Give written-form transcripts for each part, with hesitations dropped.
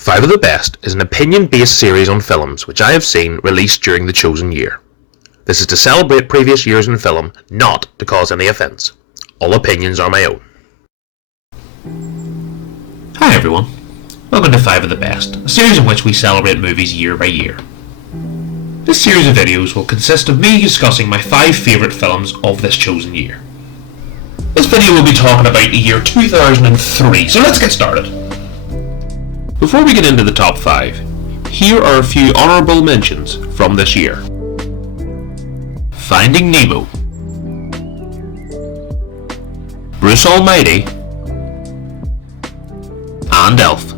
Five of the Best is an opinion-based series on films which I have seen released during the chosen year. This is to celebrate previous years in film, not to cause any offence. All opinions are my own. Hi everyone, welcome to Five of the Best, a series in which we celebrate movies year by year. This series of videos will consist of me discussing my 5 favourite films of this chosen year. This video will be talking about the year 2003, so let's get started. Before we get into the top 5, here are a few honourable mentions from this year. Finding Nemo, Bruce Almighty, and Elf.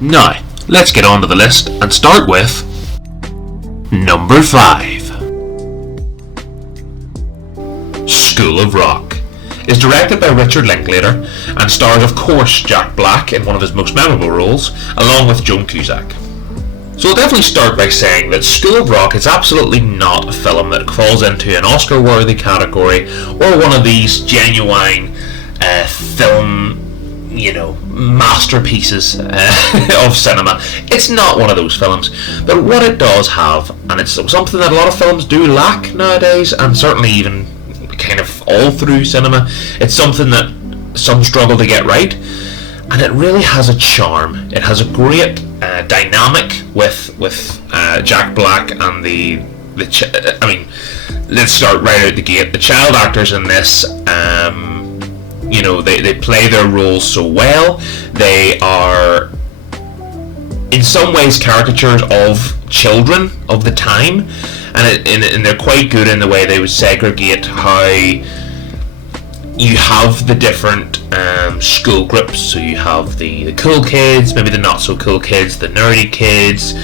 Now, let's get on to the list and start with number 5. School of Rock is directed by Richard Linklater and stars, of course, Jack Black in one of his most memorable roles, along with Joan Cusack. So I'll definitely start by saying that School of Rock is absolutely not a film that falls into an Oscar-worthy category or one of these genuine film, masterpieces of cinema. It's not one of those films, but what it does have, and it's something that a lot of films do lack nowadays, and certainly even kind of all through cinema, it's something that some struggle to get right, and it really has a charm. It has a great dynamic with Jack Black and let's start right out the gate. The child actors in this, they play their roles so well. They are in some ways caricatures of children of the time, and they're quite good in the way they would segregate how you have the different school groups. So you have the cool kids, maybe the not so cool kids, the nerdy kids,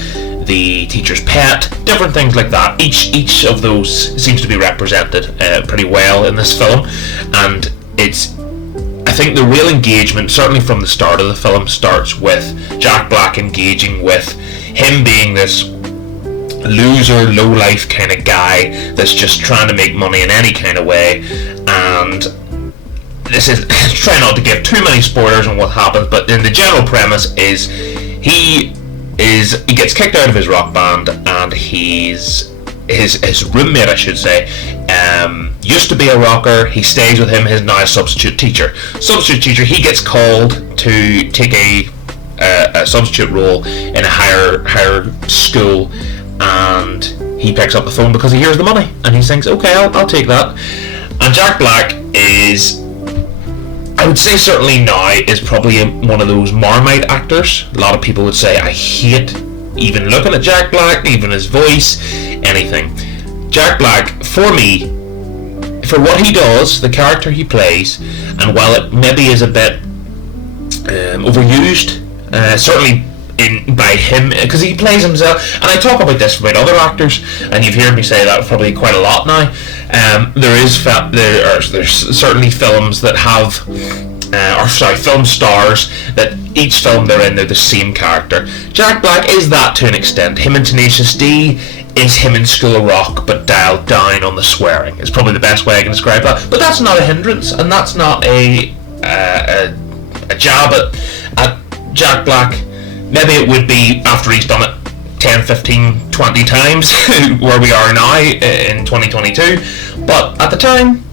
the teacher's pet, different things like that. Each of those seems to be represented pretty well in this film, and I think the real engagement, certainly from the start of the film, starts with Jack Black engaging with him being this loser, low-life kind of guy that's just trying to make money in any kind of way. And this is, try not to give too many spoilers on what happens, but then the general premise is he gets kicked out of his rock band, and his roommate, I should say, used to be a rocker. He stays with him. He's now a substitute teacher. He gets called to take a substitute role in a higher school, and he picks up the phone because he hears the money, and he thinks, okay, I'll take that. And Jack Black is, I would say certainly now, is probably one of those Marmite actors. A lot of people would say, I hate even looking at Jack Black, even his voice, anything. Jack Black, for me, for what he does, the character he plays, and while it maybe is a bit overused, certainly by him, because he plays himself, and I talk about this about other actors, and you've heard me say that probably quite a lot now. There's certainly films that have, film stars that each film they're in, they're the same character. Jack Black is that to an extent. Him in Tenacious D is him in School of Rock, but dialed down on the swearing. It's probably the best way I can describe that. But that's not a hindrance, and that's not a jab at Jack Black. Maybe it would be after he's done it 10, 15, 20 times, where we are now in 2022. But at the time,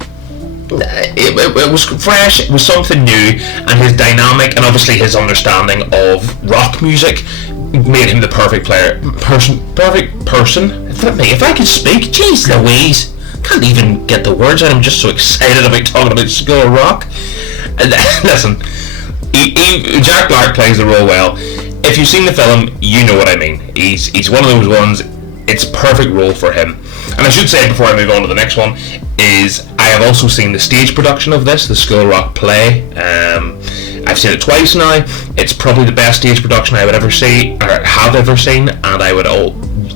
it was fresh, it was something new, and his dynamic and obviously his understanding of rock music made him the perfect person. If I could speak, jeez Louise, can't even get the words out. I'm just so excited about talking about School of Rock. Listen, Jack Black plays the role well. If you've seen the film, you know what I mean. He's one of those ones, it's a perfect role for him. And I should say, before I move on to the next one, is I have also seen the stage production of this, the School of Rock play. I've seen it twice now. It's probably the best stage production I would ever see, or have ever seen, and I would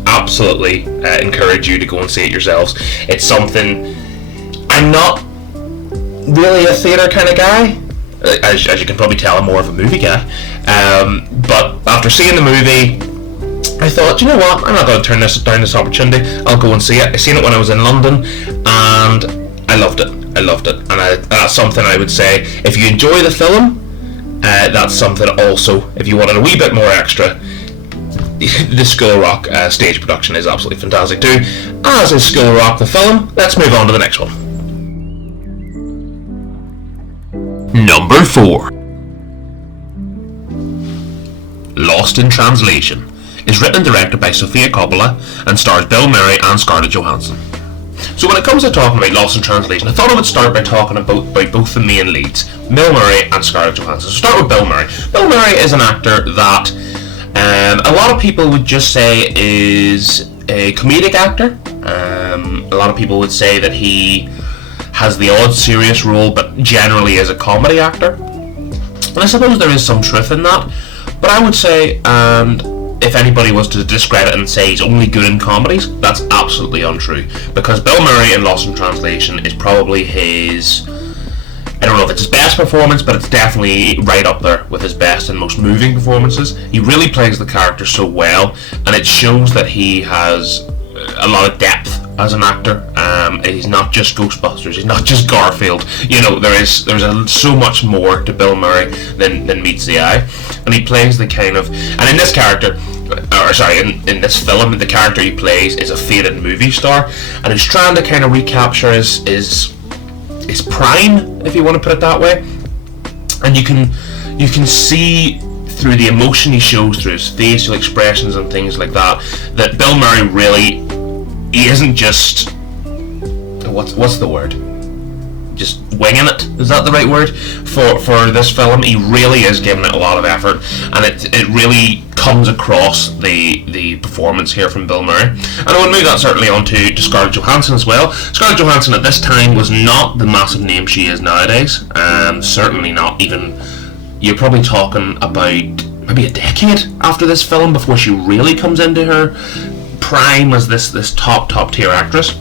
absolutely encourage you to go and see it yourselves. It's something, I'm not really a theatre kind of guy. As you can probably tell, I'm more of a movie guy. But after seeing the movie, I thought, you know what, I'm not going to turn down this opportunity. I'll go and see it. I seen it when I was in London, and I loved it. I loved it, and that's something I would say, if you enjoy the film, that's something also, if you wanted a wee bit more extra, the School Rock stage production is absolutely fantastic too, as is School Rock the film. Let's move on to the next one. Number 4. Lost in Translation is written and directed by Sofia Coppola and stars Bill Murray and Scarlett Johansson. So when it comes to talking about Lost in Translation, I thought I would start by talking about both the main leads, Bill Murray and Scarlett Johansson. So start with Bill Murray. Bill Murray is an actor that a lot of people would just say is a comedic actor. A lot of people would say that he has the odd serious role, but generally is a comedy actor. And I suppose there is some truth in that. But I would say, and if anybody was to discredit and say he's only good in comedies, that's absolutely untrue. Because Bill Murray in Lost in Translation is probably his, I don't know if it's his best performance, but it's definitely right up there with his best and most moving performances. He really plays the character so well, and it shows that he has a lot of depth as an actor. He's not just Ghostbusters, he's not just Garfield. You know, there's so much more to Bill Murray than meets the eye, and he plays the kind of, and in this character, or sorry, in this film, the character he plays is a faded movie star, and he's trying to kind of recapture his prime, if you want to put it that way. And you can see through the emotion he shows, through his facial expressions and things like that, that Bill Murray really, he isn't just, what's the word? Just winging it, is that the right word? For this film, he really is giving it a lot of effort, and it really comes across the performance here from Bill Murray. And I would move that certainly on to Scarlett Johansson as well. Scarlett Johansson at this time was not the massive name she is nowadays, certainly not even, you're probably talking about maybe a decade after this film before she really comes into her prime as this top tier actress,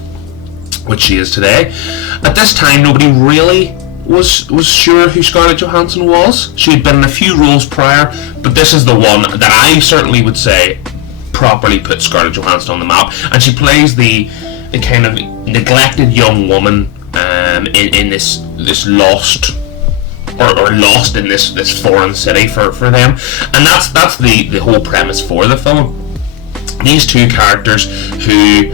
which she is today. At this time, nobody really was sure who Scarlett Johansson was. She had been in a few roles prior, but this is the one that I certainly would say properly put Scarlett Johansson on the map. And she plays the kind of neglected young woman in this lost, or lost in this foreign city for them. And that's the whole premise for the film. These two characters who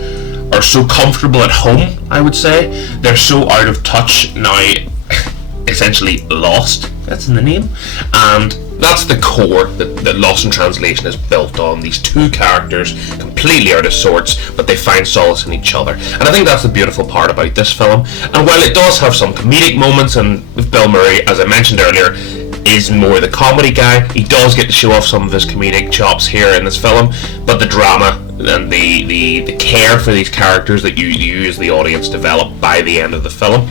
are so comfortable at home, I would say, they're so out of touch now, essentially lost, that's in the name, and that's the core that Lost in Translation is built on. These two characters, completely out of sorts, but they find solace in each other. And I think that's the beautiful part about this film. And while it does have some comedic moments, and Bill Murray, as I mentioned earlier, is more the comedy guy, he does get to show off some of his comedic chops here in this film, but the drama and the care for these characters that you as the audience develop by the end of the film,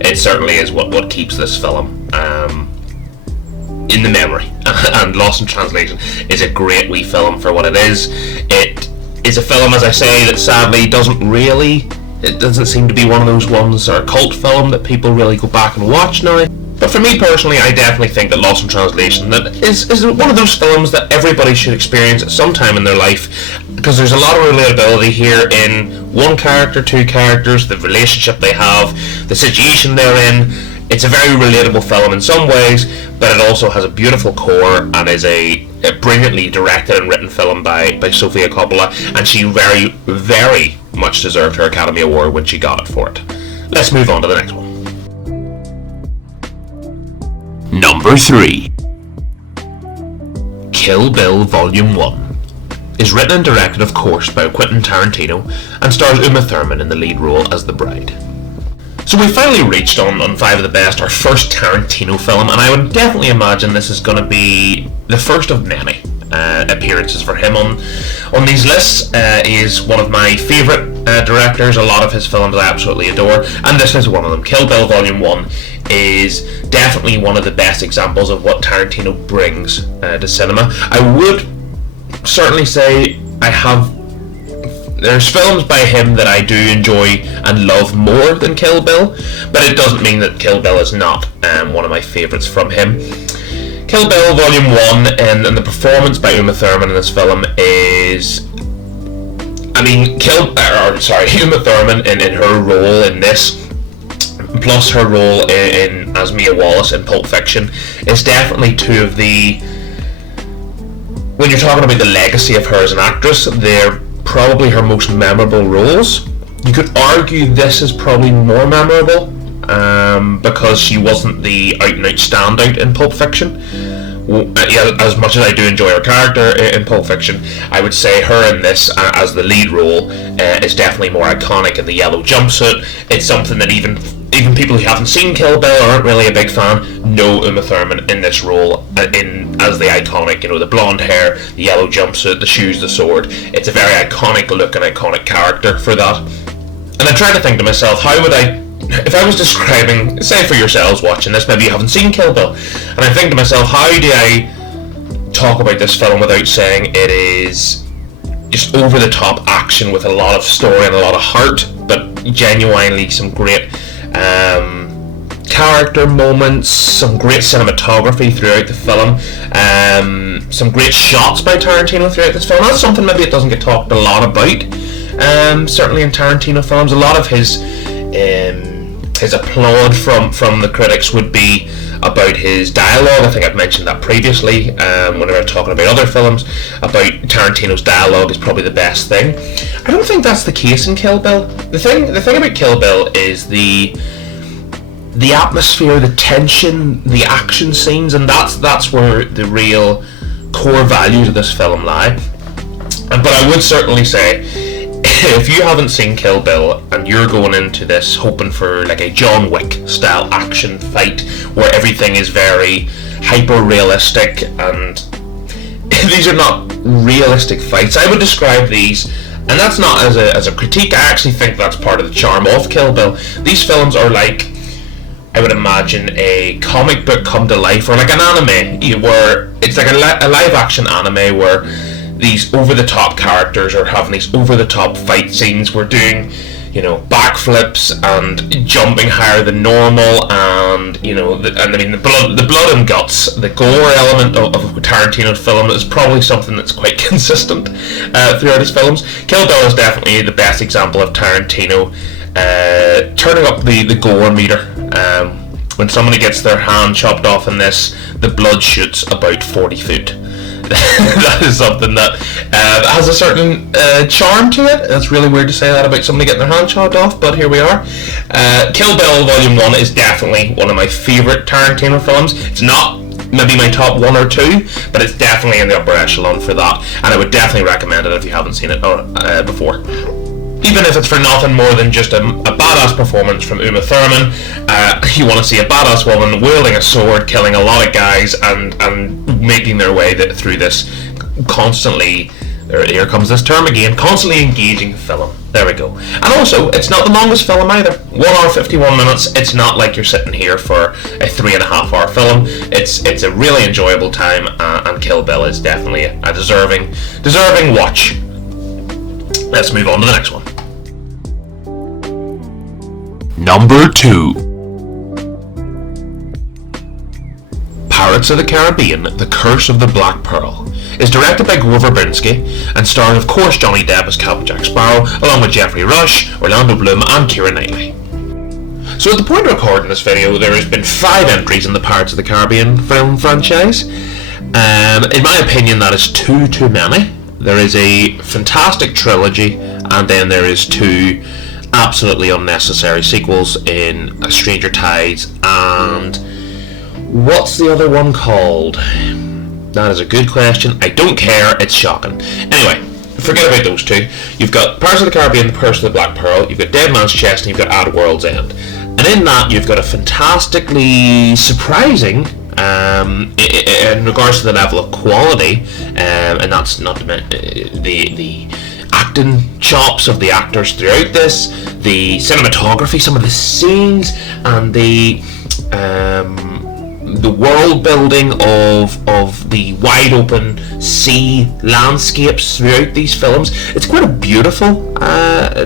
it certainly is what keeps this film in the memory. And Lost in Translation is a great wee film for what it is. It is a film, as I say, that sadly it doesn't seem to be one of those ones, or a cult film that people really go back and watch now. But for me personally, I definitely think that Lost in Translation is one of those films that everybody should experience at some time in their life, because there's a lot of relatability here in one character, two characters, the relationship they have, the situation they're in. It's a very relatable film in some ways, but it also has a beautiful core and is a brilliantly directed and written film by Sofia Coppola, and she very, very much deserved her Academy Award when she got it for it. Let's move on to the next one. Number 3. Kill Bill Volume 1 is written and directed, of course, by Quentin Tarantino and stars Uma Thurman in the lead role as the bride. So we finally reached on 5 of the Best, our first Tarantino film, and I would definitely imagine this is going to be the first of many appearances for him on these lists. He is one of my favourite directors. A lot of his films I absolutely adore, and this is one of them. Kill Bill Volume 1 is definitely one of the best examples of what Tarantino brings to cinema. I would certainly say there's films by him that I do enjoy and love more than Kill Bill, but it doesn't mean that Kill Bill is not one of my favourites from him. Kill Bill Volume 1 and the performance by Uma Thurman in this film is, Uma Thurman in her role in this plus her role in as Mia Wallace in Pulp Fiction is definitely two of the, when you're talking about the legacy of her as an actress, they're probably her most memorable roles. You could argue this is probably more memorable because she wasn't the out-and-out standout in Pulp Fiction. Yeah, as much as I do enjoy her character in Pulp Fiction, I would say her in this as the lead role is definitely more iconic in the yellow jumpsuit. It's something that even people who haven't seen Kill Bill or aren't really a big fan know Uma Thurman in this role as the iconic, the blonde hair, the yellow jumpsuit, the shoes, the sword. It's a very iconic look and iconic character for that. And I try to think to myself, how would I, if I was describing, say for yourselves watching this, maybe you haven't seen Kill Bill, and I think to myself, how do I talk about this film without saying it is just over-the-top action with a lot of story and a lot of heart, but genuinely some great character moments, some great cinematography throughout the film, some great shots by Tarantino throughout this film. That's something maybe it doesn't get talked a lot about. Certainly in Tarantino films, a lot of his applaud from the critics would be about his dialogue. I think I've mentioned that previously when we were talking about other films, about Tarantino's dialogue is probably the best thing. I don't think that's the case in Kill Bill. The thing about Kill Bill is the atmosphere, the tension, the action scenes, and that's where the real core values of this film lie. But I would certainly say, if you haven't seen Kill Bill and you're going into this hoping for like a John Wick style action fight where everything is very hyper realistic, and these are not realistic fights, I would describe these, and that's not as a critique, I actually think that's part of the charm of Kill Bill. These films are like, I would imagine, a comic book come to life, or like an anime, where it's like a live action anime where these over-the-top characters are having these over-the-top fight scenes. We're doing, backflips and jumping higher than normal, and the blood and guts, the gore element of Tarantino's film is probably something that's quite consistent throughout his films. Kill Bill is definitely the best example of Tarantino turning up the gore meter. When somebody gets their hand chopped off in this, the blood shoots about 40 foot. That is something that has a certain charm to it. That's really weird to say that about somebody getting their hand chopped off, but here we are. Kill Bill Volume 1 is definitely one of my favourite Tarantino films. It's not maybe my top 1 or 2, but it's definitely in the upper echelon for that, and I would definitely recommend it if you haven't seen it before. Even if it's for nothing more than just a badass performance from Uma Thurman. You want to see a badass woman wielding a sword, killing a lot of guys, and making their way through this constantly, here comes this term again, constantly engaging film. There we go. And also, it's not the longest film either. 1 hour 51 minutes. It's not like you're sitting here for a 3.5 hour film. It's a really enjoyable time, and Kill Bill is definitely a deserving watch. Let's move on to the next one. Number 2. Pirates of the Caribbean, The Curse of the Black Pearl is directed by Gore Verbinski and stars, of course, Johnny Depp as Captain Jack Sparrow, along with Jeffrey Rush, Orlando Bloom and Keira Knightley. So at the point of recording this video, there has been 5 entries in the Pirates of the Caribbean film franchise. In my opinion, that is too many. There is a fantastic trilogy, and then there is 2 absolutely unnecessary sequels in Stranger Tides, and what's the other one called? That is a good question. I don't care, it's shocking. Anyway, forget about those 2. You've got Pirates of the Caribbean, The Curse of the Black Pearl, you've got Dead Man's Chest, and you've got At World's End. And in that, you've got a fantastically surprising, in regards to the level of quality, and that's not the acting chops of the actors throughout this, the cinematography, some of the scenes, and the world building of the wide open sea landscapes throughout these films. It's quite a beautiful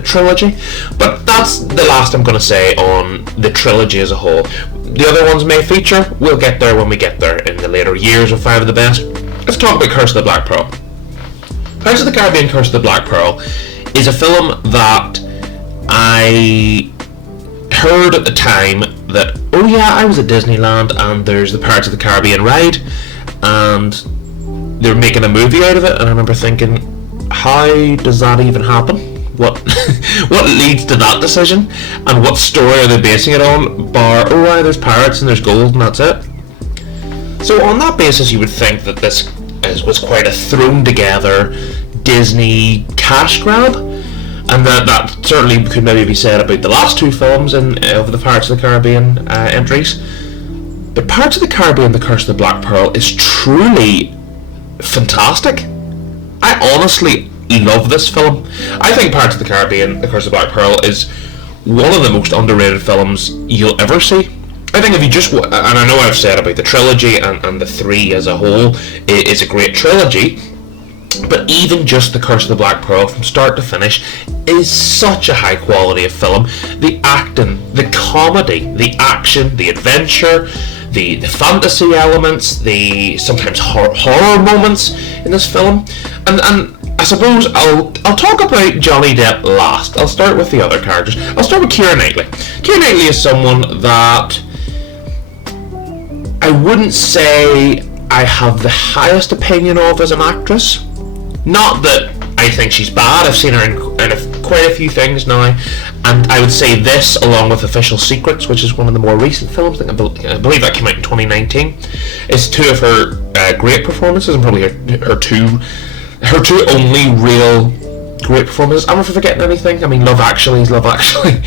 trilogy, but that's the last I'm going to say on the trilogy as a whole. The other ones may feature. We'll get there when we get there in the later years of 5 of the best. Let's talk about Curse of the Black Pearl. Pirates of the Caribbean Curse of the Black Pearl is a film that I heard at the time that, oh yeah, I was at Disneyland and there's the Pirates of the Caribbean ride, and they're making a movie out of it, and I remember thinking, how does that even happen? What what leads to that decision, and what story are they basing it on, bar, oh yeah, there's pirates and there's gold and that's it? So on that basis you would think that this was quite a thrown together Disney cash grab, and that certainly could maybe be said about the last two films of the Pirates of the Caribbean entries. But Pirates of the Caribbean: The Curse of the Black Pearl is truly fantastic. I honestly love this film. I think Pirates of the Caribbean: The Curse of the Black Pearl is one of the most underrated films you'll ever see. I think if you just, and I know I've said about the trilogy and the three as a whole, it is a great trilogy, but even just The Curse of the Black Pearl from start to finish is such a high quality of film. The acting, the comedy, the action, the adventure, the fantasy elements, the sometimes horror moments in this film, and I suppose I'll talk about Johnny Depp last. I'll start with the other characters. I'll start with Keira Knightley. Keira Knightley is someone that I wouldn't say I have the highest opinion of as an actress. Not that I think she's bad. I've seen her in quite a few things now, and I would say this, along with Official Secrets, which is one of the more recent films, I believe that came out in 2019, is two of her great performances, and probably her two only real great performances. I'm not forgetting anything. I mean, Love Actually is Love Actually.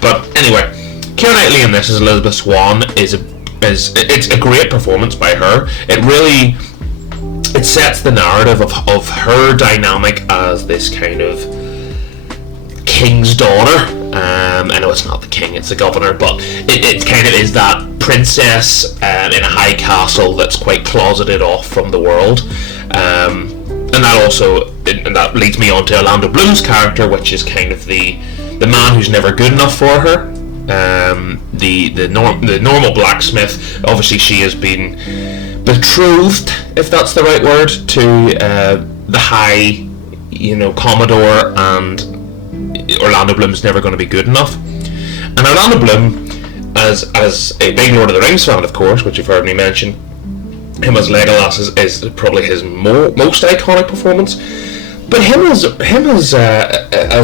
But anyway, Keira Knightley in this as Elizabeth Swann it's a great performance by her. It sets the narrative of her dynamic as this kind of king's daughter. I know it's not the king, it's the governor, but it kind of is that princess in a high castle that's quite closeted off from the world. And that leads me on to Orlando Bloom's character, which is kind of the man who's never good enough for her. The normal blacksmith. Obviously, she has been betrothed, if that's the right word, to the high, Commodore, and Orlando Bloom's never going to be good enough. And Orlando Bloom, as a big Lord of the Rings fan, of course, which you've heard me mention, him as Legolas is probably his most iconic performance. But him as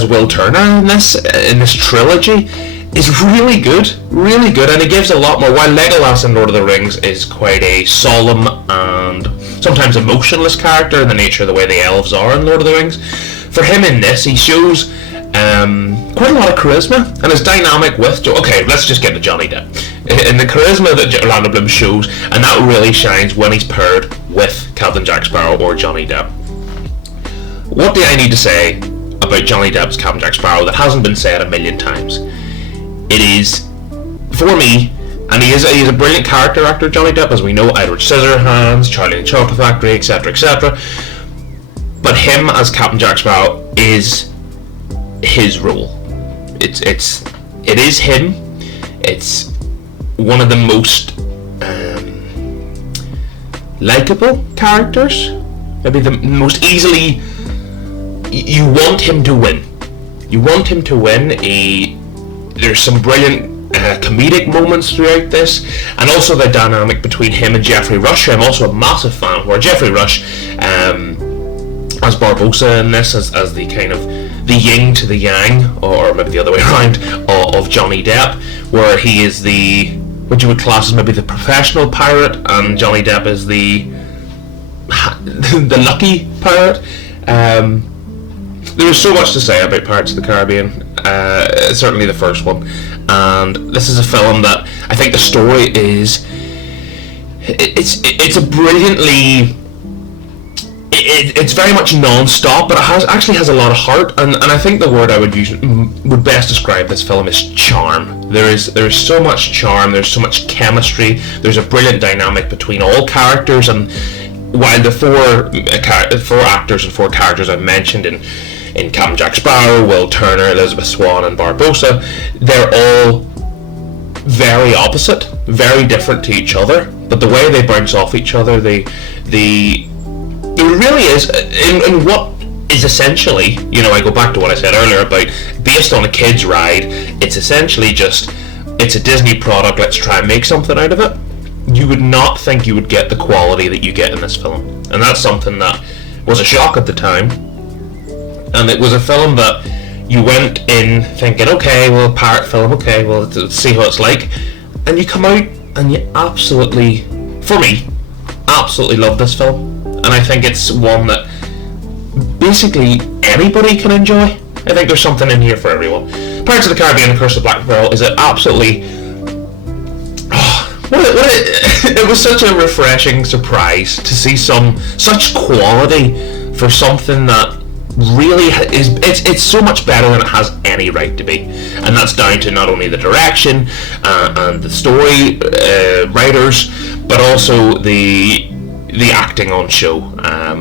Will Turner in this trilogy is really good, and it gives a lot more. While Legolas in Lord of the Rings is quite a solemn and sometimes emotionless character in the nature of the way the elves are in Lord of the Rings, for him in this, he shows quite a lot of charisma, and his dynamic with okay, let's just get to Johnny Depp, and the charisma that Orlando Bloom shows, and that really shines when he's paired with Captain Jack Sparrow or Johnny Depp. What do I need to say about Johnny Depp's Captain Jack Sparrow that hasn't been said a million times? It is, for me, and he is a brilliant character actor, Johnny Depp, as we know, Edward Scissorhands, Charlie and the Chocolate Factory, etc., etc. But him as Captain Jack Sparrow is his role. It is him. It's one of the most likable characters. Maybe the most easily. You want him to win. You want him to win. There's some brilliant comedic moments throughout this, and also the dynamic between him and Geoffrey Rush, who I'm also a massive fan, where Geoffrey Rush as Barbossa in this, as the kind of the yin to the yang, or maybe the other way around, of Johnny Depp, where he is what you would class as maybe the professional pirate, and Johnny Depp is the lucky pirate. There is so much to say about Pirates of the Caribbean, certainly the first one, and this is a film that I think the story is, it's a brilliantly, it's very much non-stop, but it actually has a lot of heart, and I think the word I would best describe this film is charm. There is so much charm, there's so much chemistry, there's a brilliant dynamic between all characters, and while the four actors and four characters I've mentioned in Captain Jack Sparrow, Will Turner, Elizabeth Swann, and Barbossa, they're all very opposite, very different to each other, but the way they bounce off each other, it really is, in what is essentially, I go back to what I said earlier about based on a kid's ride, it's essentially just it's a Disney product, let's try and make something out of it, you would not think you would get the quality that you get in this film. And that's something that was a shock at the time. And it was a film that you went in thinking, okay, well, a pirate film, okay, well, let's see what it's like. And you come out and you absolutely, for me, absolutely love this film. And I think it's one that basically anybody can enjoy. I think there's something in here for everyone. Pirates of the Caribbean and Curse of Black Pearl is an absolutely... it was such a refreshing surprise to see such quality for something that really is... It's so much better than it has any right to be. And that's down to not only the direction and the story writers, but also the acting on show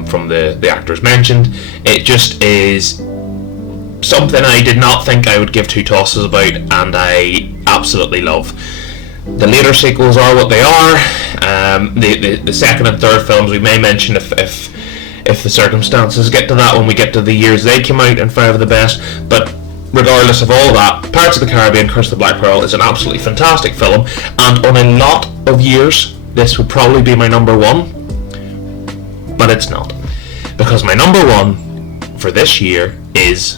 from the actors mentioned. It just is something I did not think I would give two tosses about, and I absolutely love. The later sequels are what they are. The second and third films we may mention if the circumstances get to that when we get to the years they came out and five of the best. But regardless of all that, Pirates of the Caribbean Curse of the Black Pearl is an absolutely fantastic film, and on a lot of years this would probably be my number one, but it's not, because my number one for this year is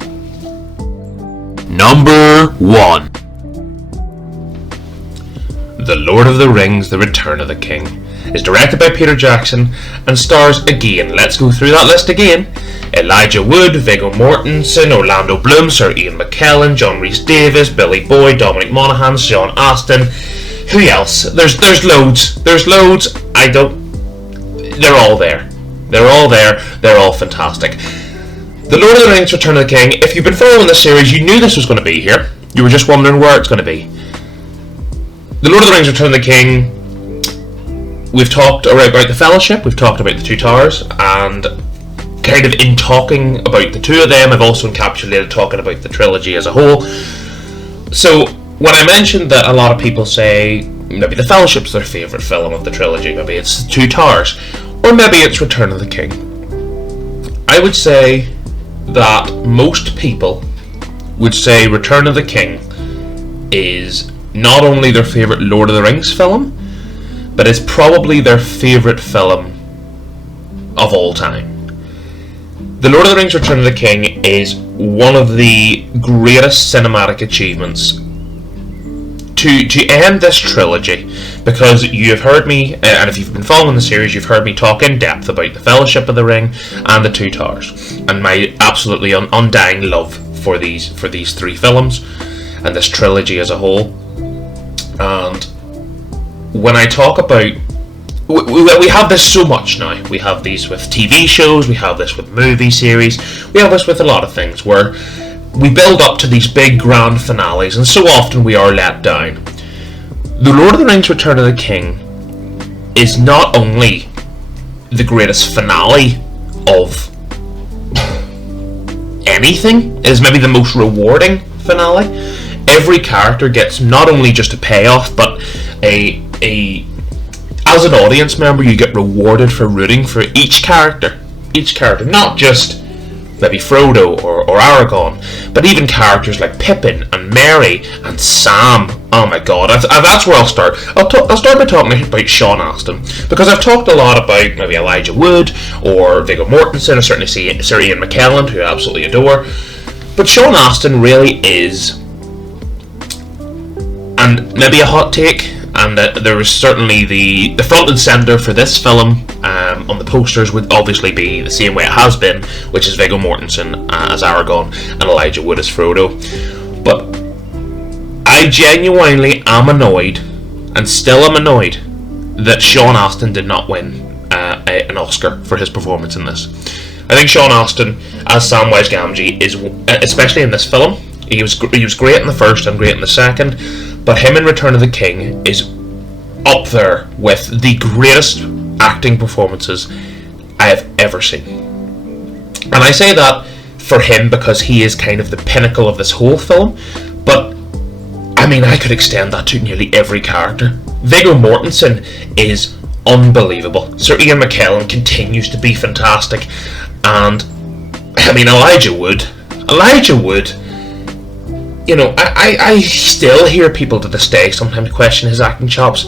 number one. The Lord of the Rings: The Return of the King is directed by Peter Jackson and stars again, let's go through that list again, Elijah Wood, Viggo Mortensen, Orlando Bloom, Sir Ian McKellen, John Rhys-Davies, Billy Boyd, Dominic Monaghan, Sean Astin. Who else? There's loads. There's loads. They're all there. They're all fantastic. The Lord of the Rings: Return of the King, if you've been following this series, you knew this was going to be here. You were just wondering where it's going to be. The Lord of the Rings: Return of the King, we've talked about the Fellowship, we've talked about the Two Towers, and kind of in talking about the two of them, I've also encapsulated talking about the trilogy as a whole. So, when I mentioned that a lot of people say maybe the Fellowship's their favourite film of the trilogy, maybe it's the Two Towers, or maybe it's Return of the King, I would say that most people would say Return of the King is not only their favourite Lord of the Rings film, but it's probably their favourite film of all time. The Lord of the Rings: Return of the King is one of the greatest cinematic achievements to end this trilogy, because you have heard me, and if you've been following the series, you've heard me talk in depth about the Fellowship of the Ring and the Two Towers, and my absolutely undying love for these three films and this trilogy as a whole. And when I talk about, we have this so much now. We have these with TV shows, we have this with movie series, we have this with a lot of things where we build up to these big grand finales, and so often we are let down. The Lord of the Rings: Return of the King is not only the greatest finale of anything, it is maybe the most rewarding finale. Every character gets not only just a payoff, but as an audience member, you get rewarded for rooting for each character, not just maybe Frodo or Aragorn, but even characters like Pippin and Merry and Sam. Oh my god, that's where I'll start. I'll start by talking about Sean Astin, because I've talked a lot about maybe Elijah Wood or Viggo Mortensen, or certainly Sir Ian McKellen, who I absolutely adore, but Sean Astin really is, and maybe a hot take, and there is certainly the front and centre for this film on the posters would obviously be the same way it has been, which is Viggo Mortensen as Aragorn and Elijah Wood as Frodo. But I genuinely am annoyed, and still am annoyed, that Sean Astin did not win an Oscar for his performance in this. I think Sean Astin as Samwise Gamgee is, especially in this film, he was great in the first and great in the second, but him in Return of the King is up there with the greatest acting performances I have ever seen. And I say that for him because he is kind of the pinnacle of this whole film, but I mean, I could extend that to nearly every character. Viggo Mortensen is unbelievable. Sir Ian McKellen continues to be fantastic, and I mean, Elijah Wood, you know, I still hear people to this day sometimes question his acting chops.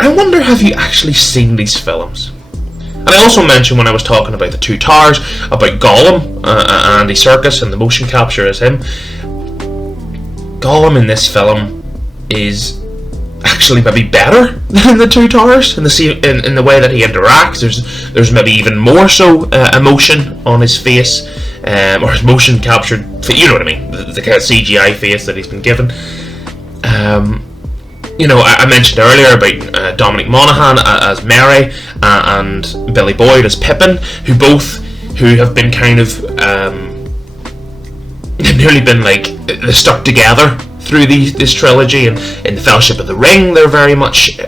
I wonder, have you actually seen these films? And I also mentioned when I was talking about the Two Towers, about Gollum, Andy Serkis, and the motion capture as him. Gollum in this film is actually maybe better than the Two Towers in the way that he interacts. There's maybe even more so emotion on his face, or his motion captured. You know what I mean? The kind of CGI face that he's been given. You know, I mentioned earlier about Dominic Monaghan as Merry and Billy Boyd as Pippin, who have been kind of they've nearly been like they're stuck together through this trilogy. And in the Fellowship of the Ring, they're very much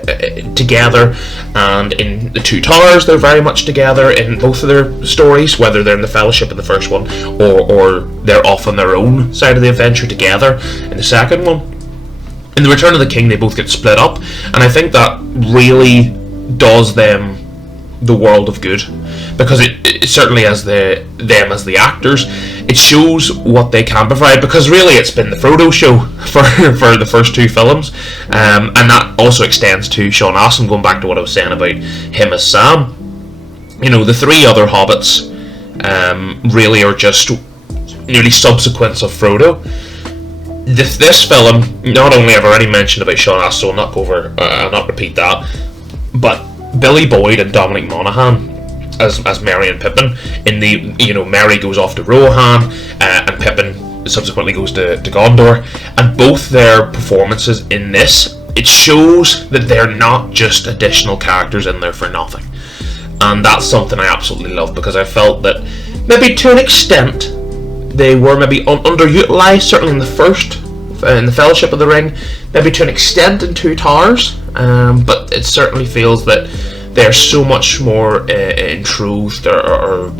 together, and in the Two Towers, they're very much together in both of their stories, whether they're in the Fellowship in the first one or they're off on their own side of the adventure together in the second one. In the Return of the King, they both get split up, and I think that really does them the world of good, because it certainly as them as the actors, it shows what they can provide, because really it's been the Frodo show for the first two films, and that also extends to Sean Astin, going back to what I was saying about him as Sam. You know, the three other hobbits really are just nearly subsequents of Frodo. This film, not only have I already mentioned about Sean Astin, so I'll not repeat that, but Billy Boyd and Dominic Monaghan as Merry and Pippin. In the, you know, Merry goes off to Rohan, and Pippin subsequently goes to Gondor, and both their performances in this, it shows that they're not just additional characters in there for nothing, and that's something I absolutely love, because I felt that maybe to an extent they were maybe underutilized, certainly in the Fellowship of the Ring, maybe to an extent in Two Towers, but it certainly feels that they're so much more in truth, they're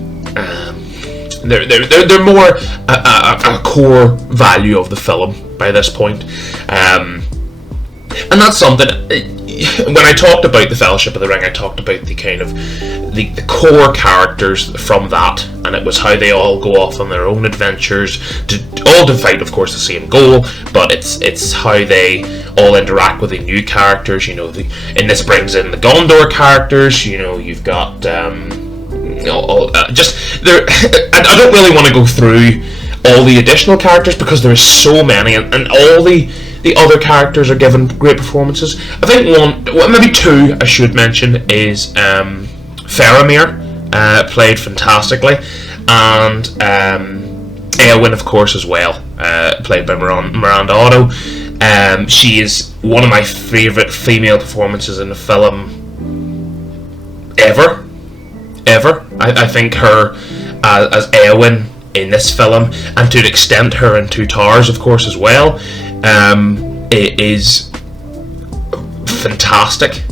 more a core value of the film by this point, and that's something. When I talked about the Fellowship of the Ring, I talked about the kind of the core characters from that, and it was how they all go off on their own adventures, all to fight, of course, the same goal, but it's how they all interact with the new characters. You know, and this brings in the Gondor characters. You know, you've got just there. I don't really want to go through all the additional characters, because there is so many, and all the other characters are given great performances. I think maybe two I should mention is Faramir, played fantastically, and Eowyn, of course, as well, played by Miranda Otto. She is one of my favourite female performances in the film ever. I think her as Eowyn in this film, and to an extent her in Two Towers, of course, as well, it is fantastic.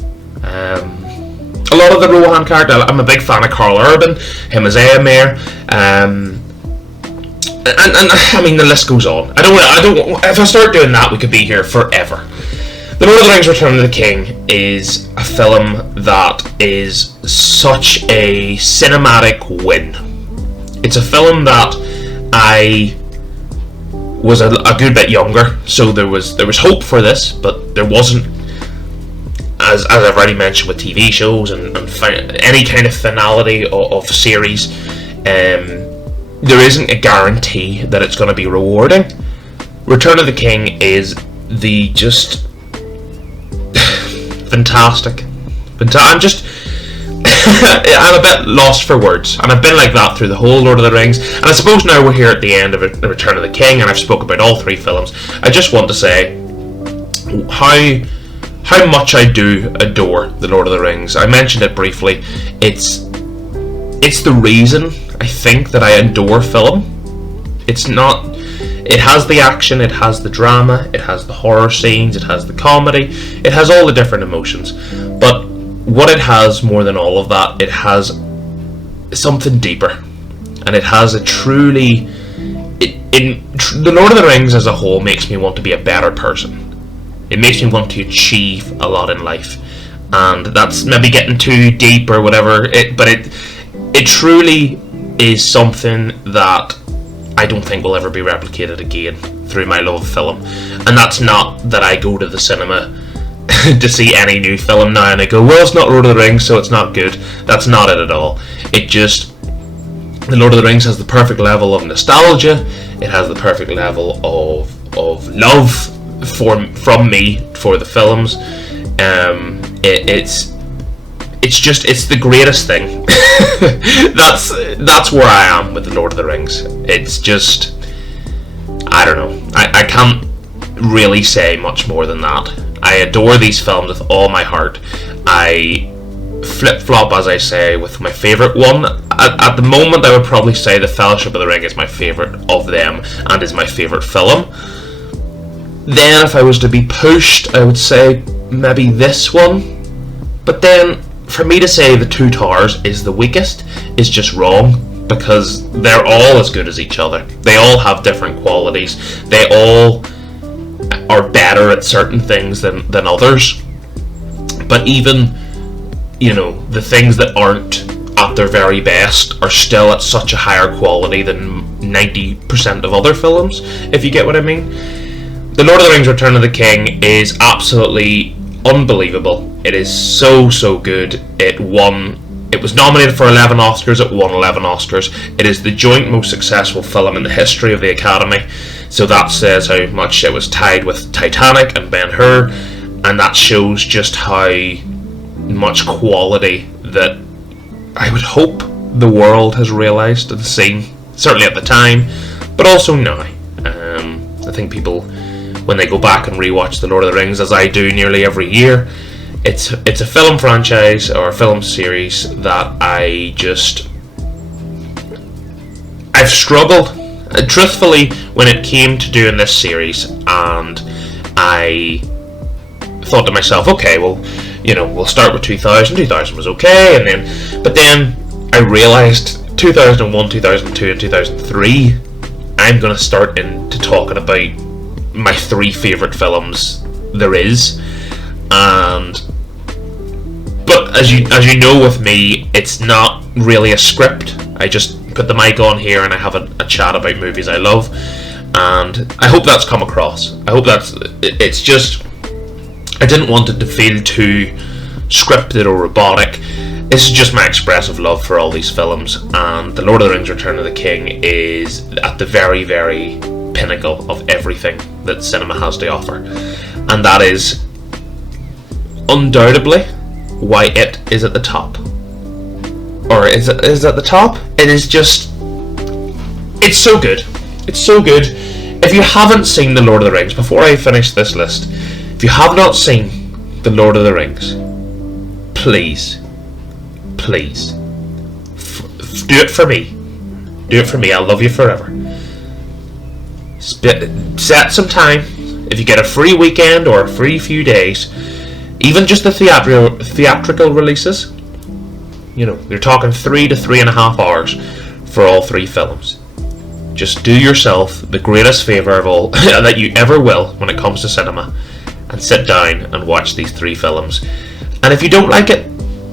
A lot of the Rohan character, I'm a big fan of Carl Urban, him as Éomer, and I mean the list goes on. I don't. If I start doing that, we could be here forever. The Lord of the Rings: Return of the King is a film that is such a cinematic win. It's a film that I was a good bit younger, so there was hope for this, but there wasn't, as I've already mentioned with TV shows and any kind of finality of series, there isn't a guarantee that it's going to be rewarding. Return of the King is the just fantastic. I'm a bit lost for words, and I've been like that through the whole Lord of the Rings, and I suppose now we're here at the end of the Return of the King, and I've spoke about all three films. I just want to say how much I do adore the Lord of the Rings. I mentioned it briefly. It's the reason I think that I adore film. It has the action, it has the drama, it has the horror scenes, it has the comedy, it has all the different emotions, but what it has more than all of that, it has something deeper, and it has a truly, the Lord of the Rings as a whole makes me want to be a better person. It makes me want to achieve a lot in life, and that's maybe getting too deep or whatever, but it truly is something that I don't think will ever be replicated again. through my love of film. And that's not that I go to the cinema to see any new film now and I go, well, it's not Lord of the Rings, so it's not good. That's not it at all. It just, the Lord of the Rings has the perfect level of nostalgia. It has the perfect level of love from me for the films. It's the greatest thing. That's where I am with the Lord of the Rings. It's just, I don't know. I can't really say much more than that. I adore these films with all my heart. I flip-flop, as I say, with my favourite one. At the moment, I would probably say The Fellowship of the Ring is my favourite of them and is my favourite film. Then, if I was to be pushed, I would say maybe this one. But then, for me to say The Two Towers is the weakest is just wrong, because they're all as good as each other. They all have different qualities. They all are better at certain things than others. But even, you know, the things that aren't at their very best are still at such a higher quality than 90% of other films, if you get what I mean. The Lord of the Rings Return of the King is absolutely unbelievable. It is so good. It was nominated for 11 Oscars, it won 11 Oscars. It is the joint most successful film in the history of the Academy, so that says how much it was tied with Titanic and Ben-Hur, and that shows just how much quality that I would hope the world has realised and seen, certainly at the time, but also now. I think people, when they go back and rewatch The Lord of the Rings, as I do nearly every year, it's a film franchise or a film series that I've struggled, truthfully, when it came to doing this series, and I thought to myself, okay, well, you know, we'll start with 2000. 2000 was okay, but then I realised 2001, 2002, and 2003, I'm going to start into talking about my 3 favourite films there is. But as you know, with me, it's not really a script. I just put the mic on here and I have a chat about movies I love, and I hope that's come across. I hope it's just, I didn't want it to feel too scripted or robotic. This is just my expressive love for all these films, and The Lord of the Rings Return of the King is at the very, very pinnacle of everything that cinema has to offer. And that is undoubtedly why it is at the top. Or is it at the top? It is just, it's so good. It's so good. If you haven't seen The Lord of the Rings, before I finish this list, if you have not seen The Lord of the Rings, please do it for me. Do it for me. I'll love you forever. Set some time. If you get a free weekend or a free few days, even just the theatrical releases, you know, you're talking 3 to 3.5 hours for all 3 films. Just do yourself the greatest favour of all that you ever will when it comes to cinema, and sit down and watch these 3 films. And if you don't like it,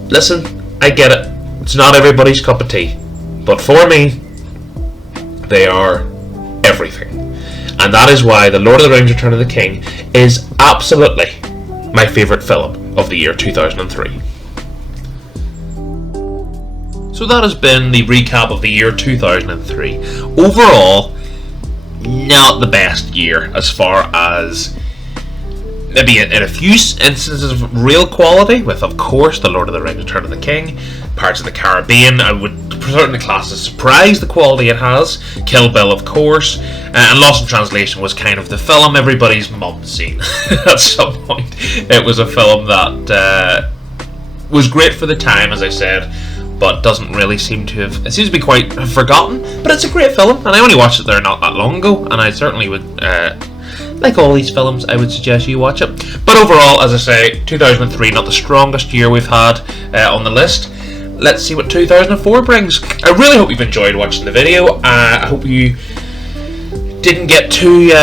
listen, I get it. It's not everybody's cup of tea. But for me, they are everything. And that is why The Lord of the Rings Return of the King is absolutely my favourite film of the year 2003. So that has been the recap of the year 2003. Overall, not the best year as far as maybe in a few instances of real quality, with, of course, The Lord of the Rings Return of the King, Pirates of the Caribbean, I would certainly class as surprise the quality it has, Kill Bill, of course, and Lost in Translation was kind of the film everybody's mum's seen at some point. It was a film that was great for the time, as I said, but doesn't really seem to have, it seems to be quite forgotten, but it's a great film, and I only watched it there not that long ago, and I certainly would, like all these films, I would suggest you watch it. But overall, as I say, 2003, not the strongest year we've had on the list. Let's see what 2004 brings. I really hope you've enjoyed watching the video. I hope you didn't get too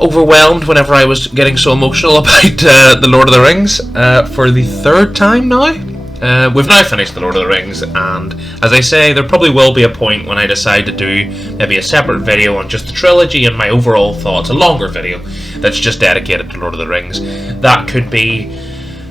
overwhelmed whenever I was getting so emotional about The Lord of the Rings for the 3rd time now. We've now finished The Lord of the Rings, and as I say, there probably will be a point when I decide to do maybe a separate video on just the trilogy and my overall thoughts, a longer video that's just dedicated to Lord of the Rings. That could be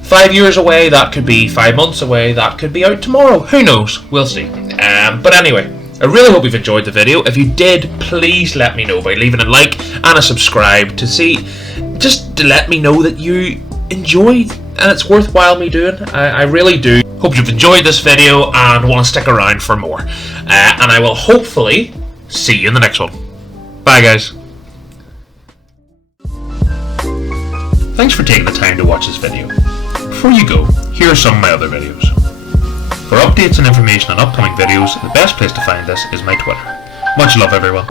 5 years away, that could be 5 months away, that could be out tomorrow, who knows, we'll see. But anyway, I really hope you've enjoyed the video. If you did, please let me know by leaving a like and a subscribe just to let me know that you enjoyed and it's worthwhile me doing. I really do. Hope you've enjoyed this video and want to stick around for more. And I will hopefully see you in the next one. Bye guys. Thanks for taking the time to watch this video. Before you go, here are some of my other videos. For updates and information on upcoming videos, the best place to find us is my Twitter. Much love everyone.